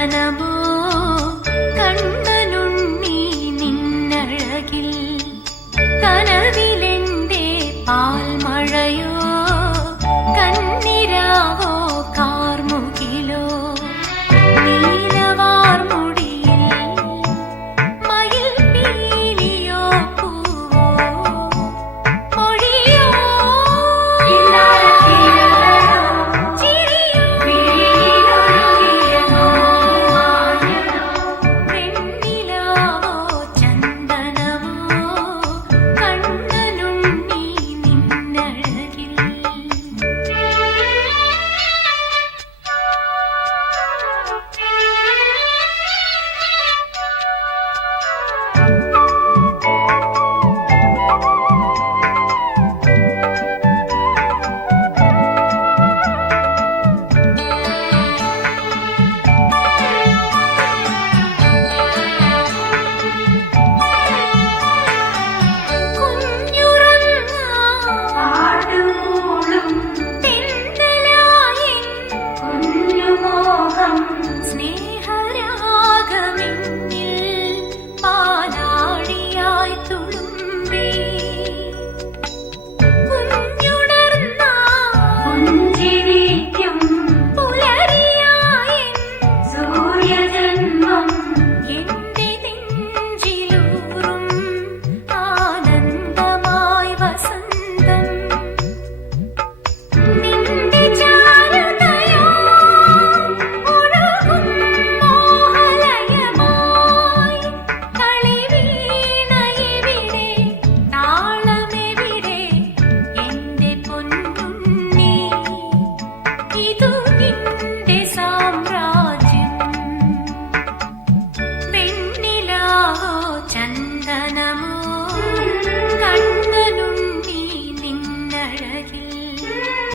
ஞானம்